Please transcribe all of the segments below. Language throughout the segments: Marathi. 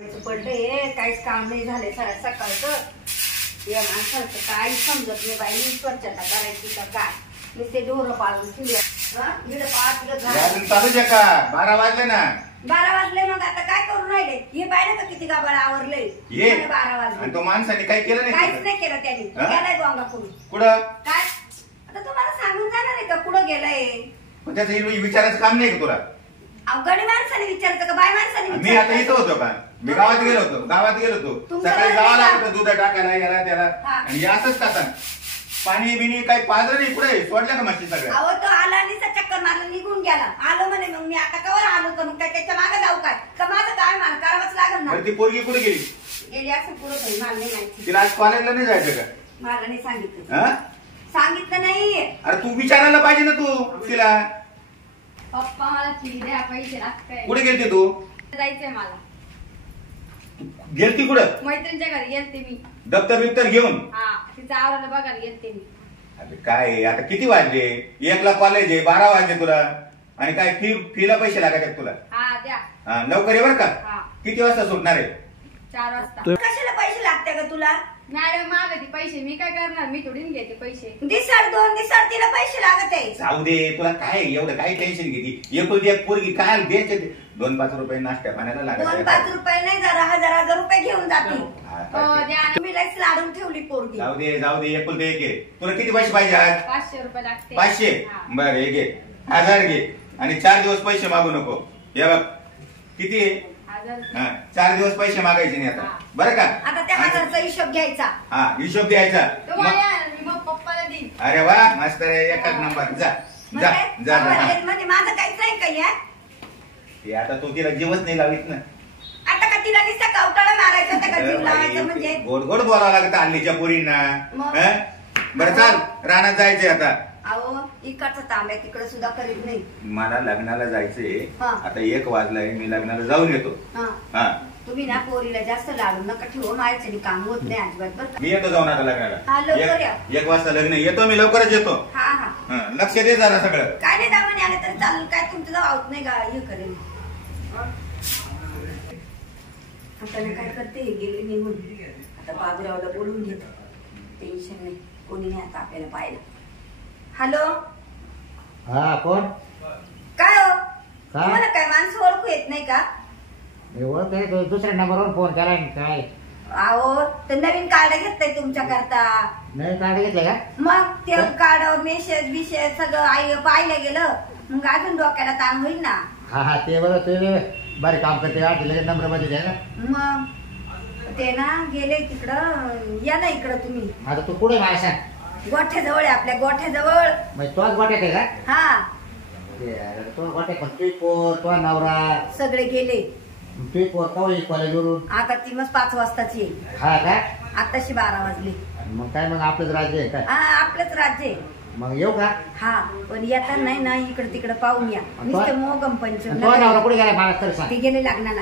पडले काहीच काम नाही झाले सकाळचं या माणसाचं काही समजत नाही बाई स्वच्छता करायची का काय नुसते ढोरं पाळून ठेवले चालूच आहे का 12 वाजले ना 12 वाजले मग आता काय करून राहिले हे पाहिलं का किती गाबाळ आवरले 12 वाजले आणि तो माणसाने काय केलं नाही काहीच नाही केलं त्यांनी गेलाय गंगापूर कुठं काय आता तुम्हाला सांगून जाणार आहे का कुठं गेलाय त्याचं विचारायचं काम नाही का तुला गडी माणसाने विचारतं का बाय माणसाने मी आता इथं होतो का मी गावात गेलो होतो सकाळी जावं लागतं दूध टाकायला याला त्याला आणि असंच का पाणी बिनी काही पाजलं नाही पुढे सोडलं का मच्छी सगळं अहो तो आला आणि चक्कर मारला निघून गेला आलो म्हणे मग मी आता कवर आलो तर मग काय त्याच्या मागे जाऊ काय का माझं काय मला करावंच लागल ना ती पोरगी कुठे गेली असं पुढे मला नाही माहिती तिला आज कॉलेजला नाही जायचं का मला नाही सांगितलं नाही अरे तू विचारायला पाहिजे ना तू तिला पप्पा मला फी द्या पैसे लागताय कुठे गेलती तू जायचंय मला गेलती कुठं मैत्रिणीच्या घरी गेलते मी दप्तर बिप्तर घेऊन हा तिचा आवराला बघायला गेलते मी अरे काय आता किती वाजले 1 ला कॉलेज आहे 12 वाजले तुला आणि काय फीला पैसे लागायचे तुला हा द्या लवकर ये बर का हा किती वाजता सुटणार आहे 4 वाजता कशाला पैसे लागते का तुला मॅडम मागते पैसे मी काय करणार मी थोडी घेते पैसे दिसाड 2 दिसाड तिला पैसे लागत आहे जाऊ दे तुला काय एवढं काय टेन्शन घेती एक पोरगी काय द्यायचे 2-5 रुपये नाश्ता पाण्याला लागत 2-5 रुपये नाही जरा हजार रुपये घेऊन जाते तुम्ही लयच लाडून ठेवली पोरगी जाऊ दे एकुलते एक तुला किती पैसे पाहिजे आज 500 रुपये लागते 500 बरं हे घे 1000 घे आणि 4 दिवस पैसे मागू नको हे बघ किती आहे 4 दिवस पैसे मागायचे नाही आता बरं का आता त्या 1000चा हिशोब घ्यायचा हा हिशोब द्यायचा मग पप्पाला देईन अरे वा मस्त एकच नंबर जा जा जा म्हणजे माझं काहीच नाही काही ते आता तू तिला जीवच नाही लावित ना आता का तिला नुसता कवटाळा मारायचा होता का जीव लावायचं म्हणजे गोड गोड बोलावं लागतं हल्लीच्या पोरींना बरं चाल रानात जायचंय आता अहो इकडचं तांब्या तिकडे सुद्धा करीत नाही मला लग्नाला जायचंय आता 1 वाजलाय मी लग्नाला जाऊन येतो तुम्ही ना पोरीला जास्त लाडू नका ठेवू माझ्याने काम होत नाही अजिबात बरं मी येतो जाऊन आता हा, लवकर लग्नाला या. 1 वाजता लग्न येतो मी लवकरच येतो हा लक्ष दे जरा सगळं काय नाही दामने आले तरी चालेल काय तुमचं जाऊ आवत नाही का हे करेल आता मी काय करते गेले निघून आता बाबूरावला बोलून घेत टेन्शन नाही कोणी नाही आता आपल्याला पाहिलं हॅलो हा कोण काय हो तुम्हाला काय माणसं ओळखू येत नाही का मी ओळख दुसऱ्या नंबरवर फोन केला काय अहो ते नवीन कार्ड घेतलंय तुमच्या करता नवीन कार्ड घेतलंय का मग ते कार्ड मेसेज बिशेज सगळं पाहिलं गेलं मग अजून डोक्याला ताण होईल ना हा ते बरं ते बरं काम करते लगेच नंबर मध्ये द्या ना मग ते ना गेले तिकडं या ना इकडं तुम्ही आता तू कुठे माझ्या गोठ्याजवळ आहे आपल्या गोठ्याजवळ म्हणजे तोच गोट्यात आहे का हा तो गोट्यात पण तुझी पोर तो नवरा सगळे गेले तुझी पोर कवा कॉलेजवरून आता ती मग 5 वाजताची येईल हा का आताशी 12 वाजले मग काय मग आपलंच राज्य आहे काय हा आपलंच राज्य आहे मग येऊ का हा पण येता नाही ना इकडे तिकडे पाहून या नुसतं मोगम पंचम तो नवरा कुठे गेला मला तर सांग ते गेले लग्नाला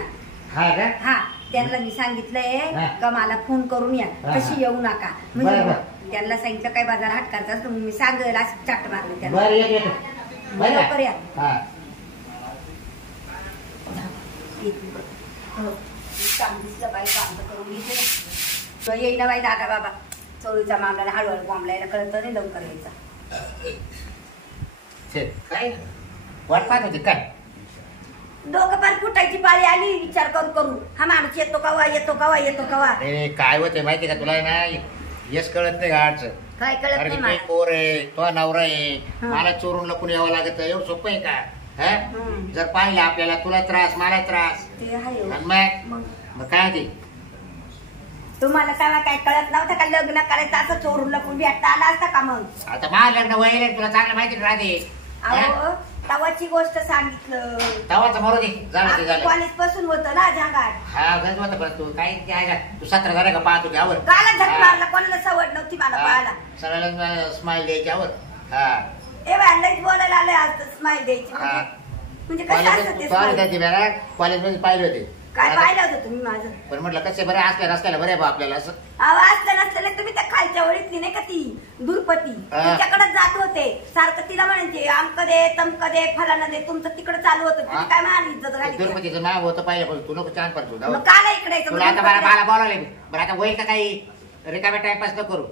हा का हा त्यांना मी सांगितलंय का मला फोन करून या कशी येऊ नका म्हणजे त्यांना सांगितलं काय बाजार हाट करतात मी सांगेल असं चाट मारले त्यांना लवकर या दिसलं बाई काम करून घेतलं येईना बाई दादा बाबा चोरीचा मामला हळूहळू बॉम्बलायला कळत नाही लवकर यायचा काय वाट पाहत होती काय दोघं पार फुटायची पाळी आली विचार करू करू हा माणूस येतो कवा येतो कवा येतो कवा काय होते माहिती का तुला नाही यश कळत नाही गाडचं काय कळत नाही मला पोर आहे तो नवरा आहे मला चोरून लपून यावं लागत एवढं सोपं आहे का जर पाहिलं आपल्याला तुला त्रास मला त्रास ते आहे मग काय ते तुम्हाला तेव्हा काय कळत नव्हतं का लग्न करायचं असं चोरून लपून भेटता आला असता का मग आता मला लग्न वय तुला चांगलं माहिती राहते तवाची गोष्ट सांगितलं तवाच मरू दे कॉलेज पासून होतं ना झांगाट हा गरज होतं पण तू काय तू 17 झाला का पाहतो त्यावर काला झक मारला कोणाला सवड नव्हती मला पाहायला सगळ्याला स्माइल द्यायच्यावर हा ए लईच बोलायला आले आज स्माइल द्यायची म्हणजे कसं असतं ते कॉलेज मध्ये पाहिले होते काय पाहिलं होतं तुम्ही माझं? पण म्हटलं कसे बरे असल्या नसल्याला बरे बा आपल्याला असं. असलं नसलेलं तुम्ही त्या खालच्या वळीतली नाही का ती दुर्पती तिच्याकडे जात होते सारखं तिला म्हणायचे आमक दे तमक दे फलाना दे तुमचं तिकडे चालू होतं तुम्ही काय माझी इज्जत घाली दुर्पतीचं नाव होतं पाहिलं पण तू नको छान पडतो मग काला इकडे तुला आता मला बोलावले बरं आता होईल का काही रिकाम्या टाइमपास न करू.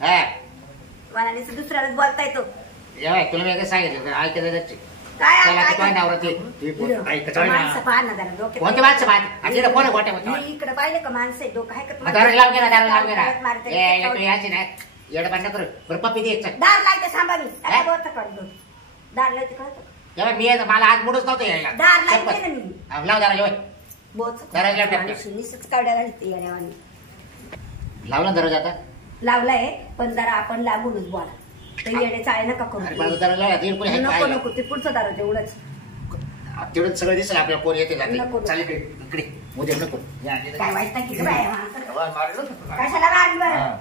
हा मला नुसतं दुसऱ्यालाच बोलता येतो. तुला मी सांगितलं ऐकायला जायचे काय कोणते माणसं माणसं पाहत कोण गोट्या इकडे पाहिलं का माणसं डोकं आहे का दारू लावून गेला दारू लावून गेला याची नाही येडं पांढर करू बरं पप्पी द्यायचं दार लावते थांबा मी दार लावते कळत मी मला आज मुडच नव्हतं यायला दार लावते ना मी लाव दारा बोच कावड्या घालते येण्यावानी लावला दरवाजा आता लावलाय पण जरा आपण लागूनच बोला येडे चाळे नका करू नको नको ते पुढचं दार तेवढंच तेवढं सगळं दिसेल आपल्या कोण येते नको. चालेल इकडे उद्या नको काय वाईट नाही की कशाला मारली बरं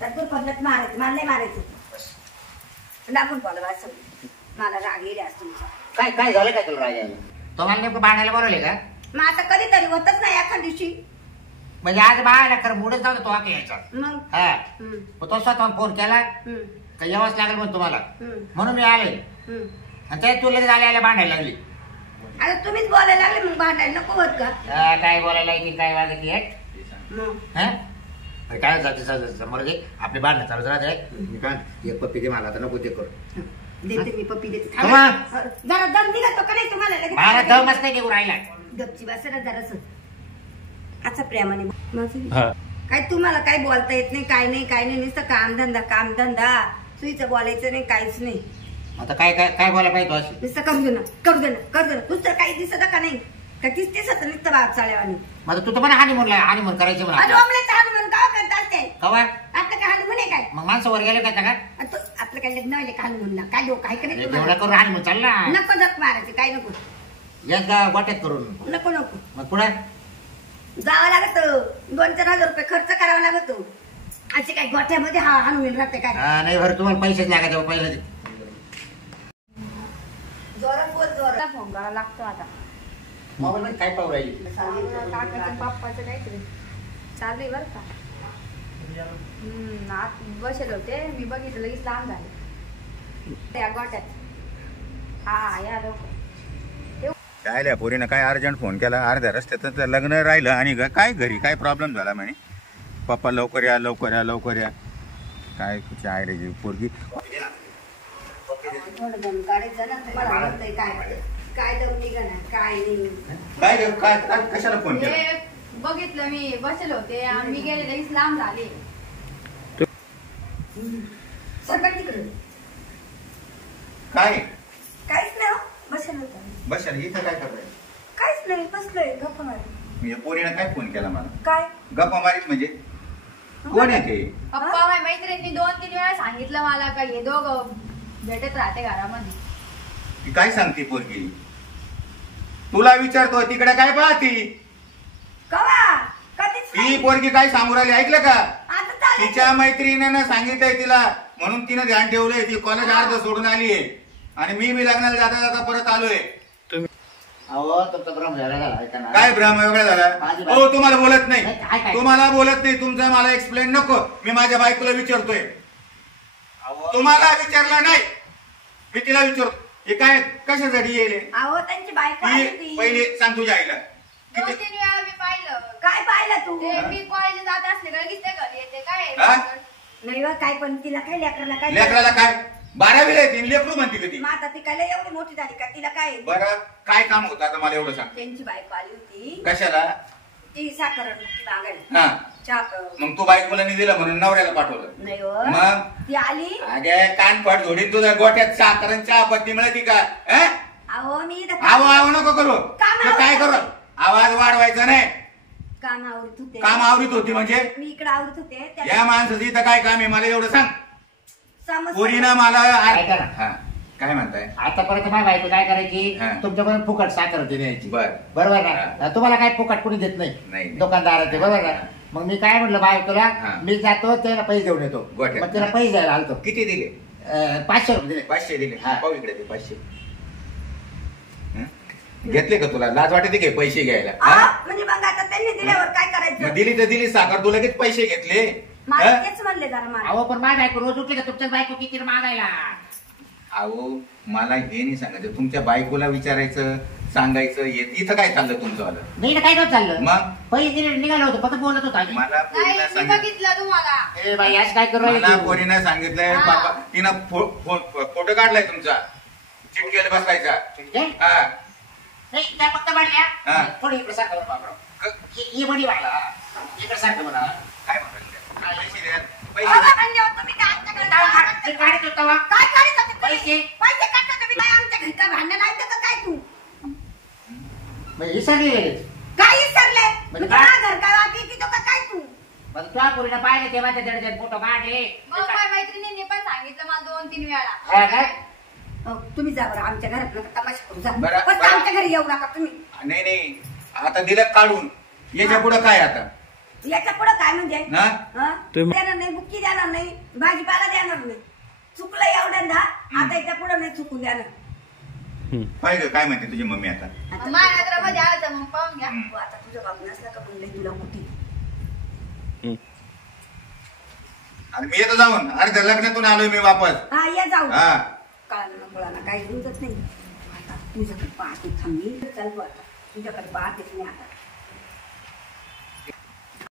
तर तू पद्धत मारायची मला नाही मारायचं लागून बोला असं मला राग येईल आज तुमचा. काय काय झालं काय तुला राजाला तो मला नेमकं बांधायला बोलवले का मग आता कधीतरी होतच नाही एखाद दिवशी म्हणजे आज बाळाला खरं मुडच नव्हतं तो आके यायचा मग हा तो स्वतः फोन केला का यावंच लागेल म्हणून तुम्हाला म्हणून मी आले आणि त्यात तू लगेच आले बांधायला लागली. आता तुम्हीच बोलायला लागले मग भांडायला नको होत का काय बोलायला की काय वाजत काय जाते समोर दे आपले बांधणं चालूच राहते. मी काय एक पप्पी दे मला आता नको ते करू देते मी पप्पी देते Come जरा दम दिला तो का नाही तुम्हाला मला दमच नाही घेऊन राहिला गपची बस ना जरास अच्छा प्रेमाने काय तुम्हाला काय बोलता येत नाही काय नाही नुसतं कामधंदा सुईचं बोलायचं नाही काहीच नाही. आता काय काय काय बोलायला पाहिजे तू अशी नुसतं करू दे ना दुसरं काही दिसत का नाही का तीच दिसत नुसतं बाग चाळ्यावानी. मग तू तर म्हणा हानिमून करायचं म्हणा हानुमान का करत असते कवा आपलं काय हानुमान आहे काय मग माणसं वर गेले का आपलं काय लग्न व्हायला का हानुमानला काय डोकं आहे का नाही एवढं तुम्हाला? करून हानिमून चालला नको जग मारायचे काय नको एकदा गोट्यात करून नको मग पुढे जावं लागत 2-4 हजार रुपये खर्च करावा लागतो. असे काय गोठ्यामध्ये हानुमान राहते काय नाही बरं तुम्हाला पैसेच लागायचे पहिलं जोरात बोल जोरात. फोन करावा लागतो आता मोबाईल मध्ये काय पाहू राहिली काकाचं पप्पाचं काहीतरी चालू आहे बरं का. आत बसेल होते मी बघितलं लगेच लांब झाले त्या गोट्यात या लवकर काय पोरीनं काय अर्जंट फोन केला अर्ध्या रस्त्यात लग्न राहिलं आणि काय घरी काय प्रॉब्लेम झाला म्हणे पप्पा लवकर या काय तुझी आयडियाची पोरगी थोडं दम काढायचं ना तुम्हाला आवडतंय काय दम निघणार काय नाही काय कशाला फोन केला हे बघितलं मी बसेल होते मी गेले लगेच लांब झाले. सरकार तिकडे काय काहीच नाही बसेल होतं बस इथं काय करताय काहीच नाही बसलोय गप्पा मारत. म्हणजे पोरीनं काय फोन केला मला काय गप्पा मारीत म्हणजे कोण आहे ते पप्पा माझ्या मैत्रिणी 2-3 वेळा सांगितलं मला का हे दोघं भेटत राहते घरामध्ये. ती काय सांगते पोरगी तुला विचारतो तिकडे काय पाहती कवा कधीच ती नाही. पोरगी काय सांगू राहिली ऐकलं का आता चालेल. तिच्या मैत्रिणीनं सांगितलंय तिला म्हणून तिनं ध्यान ठेवलंय ती कॉलेज अर्ध सोडून आलीये आणि मी लग्नाला जाता परत आलोय. अहो तुमचा भ्रम झाला ऐका ना काय भ्रम वेगळा झाला हो तुम्हाला बोलत काय, नाही काय? तुम्हाला बोलत नाही तुमचं मला एक्सप्लेन नको मी माझ्या बायकोला विचारतोय तुम्हाला विचारलं नाही मी तिला विचारतो हे काय कशासाठी येईल अहो त्यांची बायको आली ती होती. पहिले सांग तुझ्या आईला 2-3 वेळा मी पाहिलं काय पाहिलं तू ते मी कॉलेज जात असले का लगेच ते घरी येते काय हा? नाही बा, काय पण तिला काय लेकराला काय लेकराला काय 12वीला येते लेकरू म्हणते का ती मग आता ती काय लय एवढी मोठी झाली का तिला काय बरं काय काम होतं आता मला एवढं सांग त्यांची बायको आली होती कशाला ती साखर मागायला हा चहा मग तू बायकोला नाही दिलं म्हणून नवऱ्याला पाठवलं नाही हो मग ती आली अगे कानपाट झोडीन तुझ्या गोट्यात साखर चहा पत्ती मिळते का अहो मी इथं आव आव नको करू काम तू काय करू आवाज वाढवायचा नाही काम आवरत होते काम आवरीत होती म्हणजे मी इकडे आवरत होते या माणसाचं इथं काय काम आहे मला एवढं सांग समज पोरीनं मला ऐका ना. हा काय म्हणताय आतापर्यंत माझी बायको काय करायची हा. तुमच्याकडून फुकट साखर होती न्यायची बर बरोबर हा. ना तुम्हाला काय फुकट कोणी देत नाही. नाही दुकानदाराचे बरोबर ना मग मी काय म्हटलं बायकोला हा. मी जातो त्याला पैसे देऊन येतो गोठ्यात. मग तिला पैसे द्यायला आलतो किती दिले 500 रुपये दिले 500 दिले हा. पाहू इकडे ते 500 घेतले का तुला लाज वाटते काय पैसे घ्यायला म्हणजे मग आता त्यांनी दिल्यावर काय मग करायचं? दिली तर दिली साखर तू लगेच पैसे घेतले मला हा? तेच म्हणले जरा मला. अहो पण माझ्या बायको रोज उठली का तुमच्या बायको किती मागायला? अहो मला हे नाही सांगायचं तुमच्या बायकोला विचारायचं सांगायचं इथं काय चाललं तुमचं आलं नाही ना काय नव्हतं चाललं. मग पहिले निघालो होतो फक्त बोलत होता. मला पोरीनं नाही मी सांगितलं बघितलं तुम्हाला. ए बाई आज काय करू मला राहिली? पोरीनं सांगितलंय हा. बाबा तिनं फोटो काढलाय तुमचा चिटकेला बसवायचा ठीक आहे? हा नाही त्या फक्त म्हणल्या हा. थोडी इकडे सारखं बाबा ही म्हणी मला इकडे सारखं म्हणा. काय म्हणाले पैसे द्या अहो, पैसे म्हणजे तुम्ही काय आमच्याकडे ते काढत होता वा. काय काढत होते तुम्ही? पैसे. पैसे काढता तुम्ही काय आमच्या घरी काय भांडण लावतं का काय तू? म्हणजे विसरली लगेच. काय विसरले? म्हणजे तुझ्या काय? घर काय वापी की तो का काय तू? मग तुझ्या पोरीनं पाहिले तेव्हा त्या दडदड फोटो काढले. मग माझ्या मैत्रिणींनी पण सांगितलं मला 2-3 वेळा. हा काय? अहो, तुम्ही जा बरं आमच्या घरात नका तमाशा करू जा. बरं, पण बरं. आमच्या घरी येऊ नका तुम्ही. नाही नाही आता दिलं काढून याच्या पुढे काय आता याच्या पुढे काय म्हणजे? हा? हा? देणार नाही, बुक्की देणार नाही, भाजीपाला देणार नाही. चुकलं एवढ्यांदा, आता याच्या पुढे नाही चुकून देणार. पाहिजे काय म्हणते तुझी मम्मी आता माझ्या नजरेमध्ये आलं तर मग पाहून घ्या. हो, आता तुझं बाप नसला का म्हणलं तुला कुठे? आणि मी येतो जाऊन अरे त्या लग्नातून आलोय मी वापस हा ये जाऊ. हा कळालं ना मुलांना काही समजत नाही. आता तुझ्याकडे पाहते थांबी चालतो आता तुझ्याकडे पाहतेच नाही आता